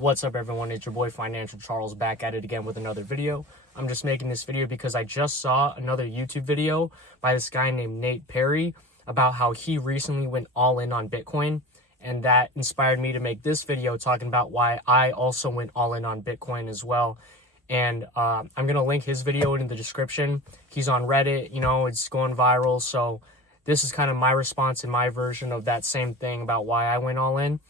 What's up, everyone? It's your boy Financial Charles back at it again with another video. I'm just making this video because I just saw another YouTube video by this guy named Nate Perry about how he recently went all in on Bitcoin, and that inspired me to make this video talking about why I also went all in on Bitcoin as well. And I'm going to link his video in the description. He's on Reddit, it's going viral. So this is kind of my response and my version of that same thing about why I went all in.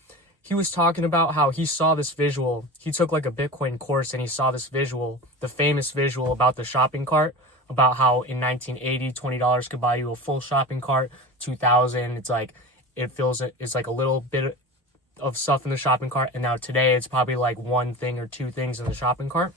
He was talking about how he saw this visual. He took like a Bitcoin course and he saw this visual, the famous visual about the shopping cart, about how in 1980, $20 could buy you a full shopping cart. 2000, it's like a little bit of stuff in the shopping cart. And now today it's probably like one thing or two things in the shopping cart.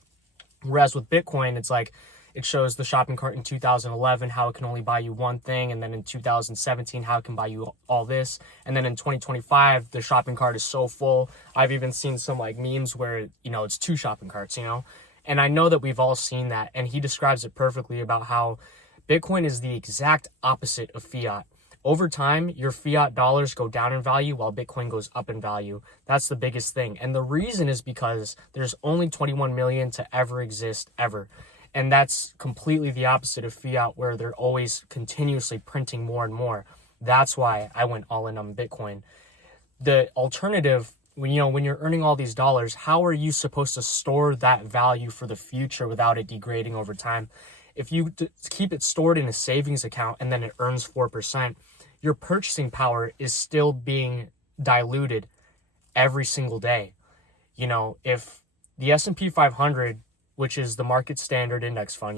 Whereas with Bitcoin, it's like, it shows the shopping cart in 2011, how it can only buy you one thing. And then in 2017, how it can buy you all this. And then in 2025, the shopping cart is so full. I've even seen some like memes where, it's two shopping carts, And I know that we've all seen that. And he describes it perfectly about how Bitcoin is the exact opposite of fiat. Over time, your fiat dollars go down in value while Bitcoin goes up in value. That's the biggest thing. And the reason is because there's only 21 million to ever exist ever. And that's completely the opposite of fiat, where they're always continuously printing more and more. That's why I went all in on Bitcoin. The alternative, when you're earning all these dollars, how are you supposed to store that value for the future without it degrading over time? If you keep it stored in a savings account and then it earns 4%, your purchasing power is still being diluted every single day. If the S&P 500, which is the market standard index fund,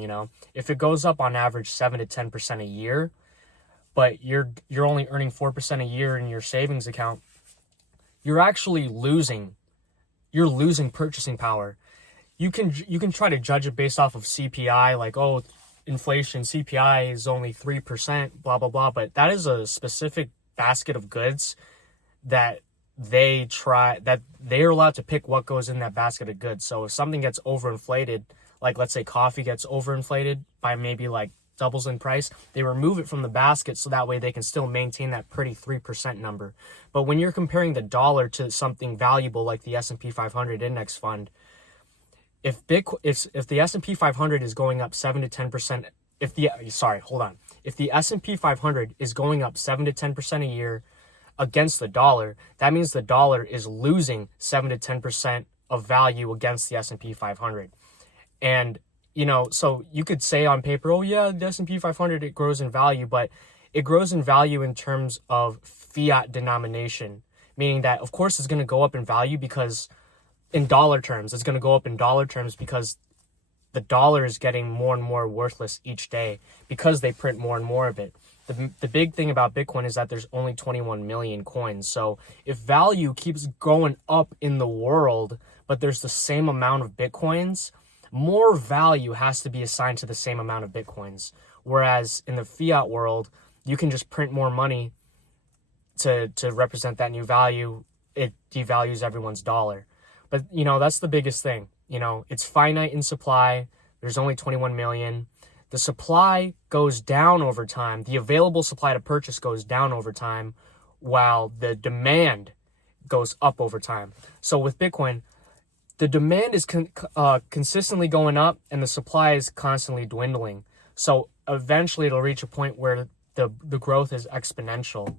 if it goes up on average 7 to 10% a year, but you're only earning 4% a year in your savings account, you're actually losing purchasing power. You can try to judge it based off of CPI, like, oh, inflation, CPI is only 3%, blah, blah, blah. But that is a specific basket of goods that they are allowed to pick what goes in that basket of goods. So if something gets overinflated, like let's say coffee gets overinflated by maybe like doubles in price, they remove it from the basket so that way they can still maintain that pretty 3% number. But when you're comparing the dollar to something valuable like the S&P 500 index fund, if the S&P 500 is going up 7 to 10%, if the S&P 500 is going up 7 to 10% a year against the dollar, that means the dollar is losing 7 to 10% of value against the S&P 500. And, so you could say on paper, oh yeah, the S&P 500, it grows in value, but it grows in value in terms of fiat denomination, meaning that of course it's going to go up in value because in dollar terms, it's going to go up in dollar terms because the dollar is getting more and more worthless each day because they print more and more of it. The big thing about Bitcoin is that there's only 21 million coins. So if value keeps going up in the world, but there's the same amount of Bitcoins, more value has to be assigned to the same amount of Bitcoins. Whereas in the fiat world, you can just print more money to represent that new value. It devalues everyone's dollar. But, that's the biggest thing. It's finite in supply. There's only 21 million. The supply goes down over time. The available supply to purchase goes down over time, while the demand goes up over time. So with Bitcoin, the demand is consistently going up and the supply is constantly dwindling. So eventually it'll reach a point where the growth is exponential.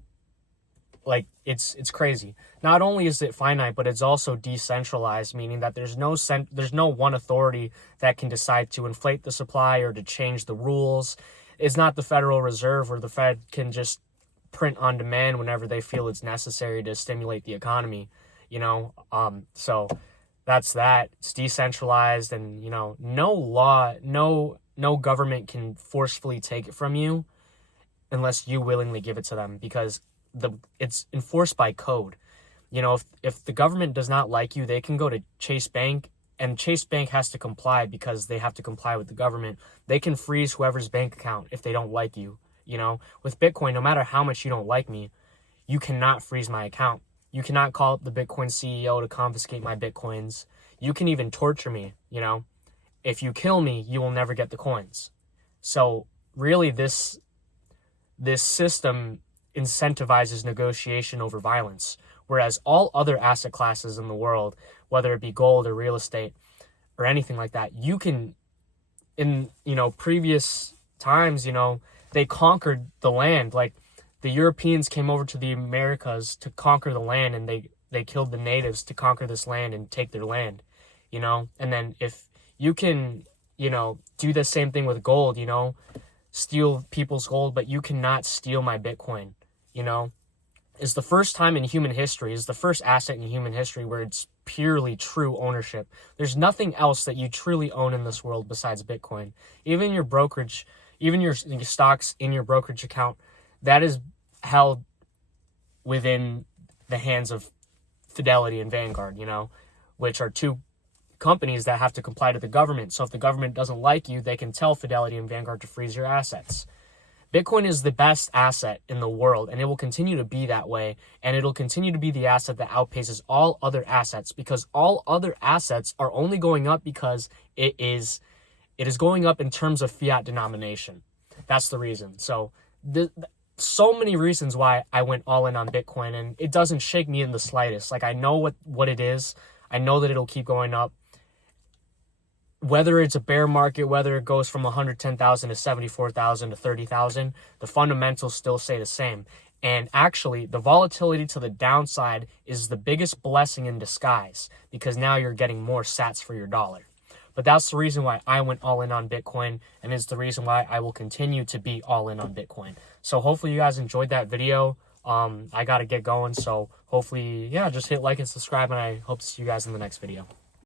Like it's crazy. Not only is it finite, but it's also decentralized, meaning that there's no one authority that can decide to inflate the supply or to change the rules. It's not the Federal Reserve where the Fed can just print on demand whenever they feel it's necessary to stimulate the economy, So that's that. It's decentralized, and no law, no government can forcefully take it from you unless you willingly give it to them, because it's enforced by code. If the government does not like you, they can go to Chase Bank, and Chase Bank has to comply because they have to comply with the government. They can freeze whoever's bank account if they don't like you. With Bitcoin, no matter how much you don't like me, you cannot freeze my account. You cannot call up the Bitcoin CEO to confiscate my Bitcoins. You can even torture me. If you kill me, you will never get the coins. So really this system incentivizes negotiation over violence, Whereas all other asset classes in the world, whether it be gold or real estate or anything like that, you can, in, previous times, they conquered the land. Like, the Europeans came over to the Americas to conquer the land, and they killed the natives to conquer this land and take their land, and then if you can, do the same thing with gold, steal people's gold, but you cannot steal my Bitcoin, is the first time in human history, is the first asset in human history where it's purely true ownership. There's nothing else that you truly own in this world besides Bitcoin. Even your brokerage, even your stocks in your brokerage account, that is held within the hands of Fidelity and Vanguard, which are two companies that have to comply to the government. So if the government doesn't like you, they can tell Fidelity and Vanguard to freeze your assets. Bitcoin is the best asset in the world, and it will continue to be that way, and it'll continue to be the asset that outpaces all other assets, because all other assets are only going up because it is going up in terms of fiat denomination. That's the reason. So so many reasons why I went all in on Bitcoin, and it doesn't shake me in the slightest. Like, I know what it is. I know that it'll keep going up. Whether it's a bear market, whether it goes from 110,000 to 74,000 to 30,000, the fundamentals still stay the same. And actually, the volatility to the downside is the biggest blessing in disguise, because now you're getting more sats for your dollar. But that's the reason why I went all in on Bitcoin, and it's the reason why I will continue to be all in on Bitcoin. So hopefully you guys enjoyed that video. I got to get going, so hopefully, just hit like and subscribe, and I hope to see you guys in the next video.